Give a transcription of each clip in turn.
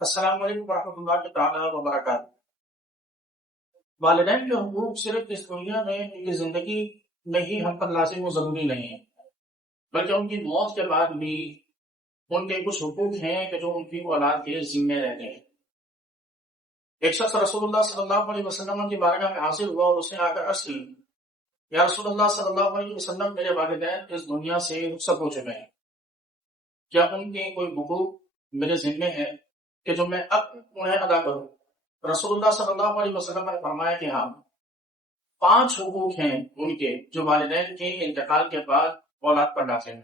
السلام علیکم ورحمۃ اللہ تعالیٰ وبرکاتہ۔ والدین کے حقوق صرف اس دنیا میں ان کی زندگی میں ہی ہم پر لازم و ضروری نہیں ہے، بلکہ ان کی موت کے بعد بھی ان کے کچھ حقوق ہیں کہ جو ان کی اولاد کے ذمے رہتے ہیں۔ ایک شخص رسول اللہ صلی اللہ علیہ وسلم کی بارگاہ میں حاضر ہوا اور اس نے آ کر عرض کی، یا رسول اللہ صلی اللہ علیہ وسلم، میرے والدین اس دنیا سے رخصت ہو چکے ہیں، کیا ان کے کوئی حقوق میرے ذمے ہے کہ جو میں اب انہیں ادا کروں؟ رسول اللہ صلی اللہ علیہ وسلم نے فرمایا کہ ہاں، 5 حقوق ہیں ان کے جو والدین کے انتقال کے بعد اولاد پر ڈالتے ہیں۔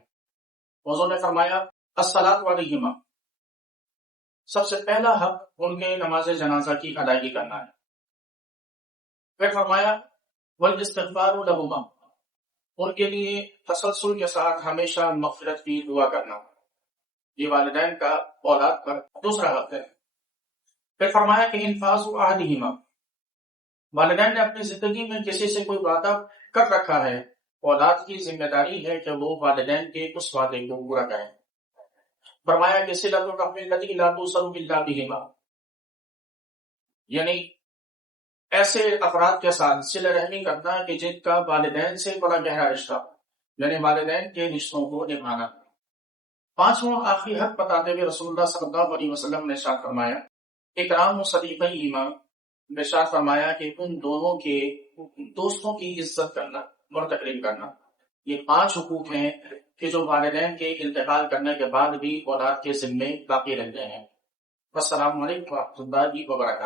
حضور نے فرمایا الصلاۃ علیہما، سب سے پہلا حق ان کے نماز جنازہ کی ادائیگی کرنا ہے۔ پھر فرمایا والاستغفار لہما، ان کے لیے تسلسل کے ساتھ ہمیشہ مغفرت کی دعا کرنا، یہ والدین کا اولاد پر دوسرا حق ہے۔ پھر فرمایا کہ انفاذ عہدہما، والدین نے اپنی زندگی میں کسی سے کوئی وعدہ کر رکھا ہے، اولاد کی ذمہ داری ہے کہ وہ والدین کے اس وعدے کو پورا کریں۔ فرمایا کہ صلۃ الرحم التي لا توصل الا بہما، یعنی ایسے افراد کے ساتھ صلہ رحمی کرنا کہ جن کا والدین سے بڑا گہرا رشتہ، یعنی والدین کے رشتوں کو نبھانا۔ 5واں آخری حق بتاتے ہوئے رسول اللہ صلی اللہ علیہ وسلم نے ارشاد فرمایا اکرام صدیقیہما، ارشاد فرمایا کہ ان دونوں کے دوستوں کی عزت کرنا اور تقریب کرنا، یہ 5 حقوق ہیں کہ جو والدین کے انتقال کرنے کے بعد بھی اولاد کے ذمے باقی رہتے ہیں۔ السلام علیکم ورحمۃ اللہ وبرکاتہ۔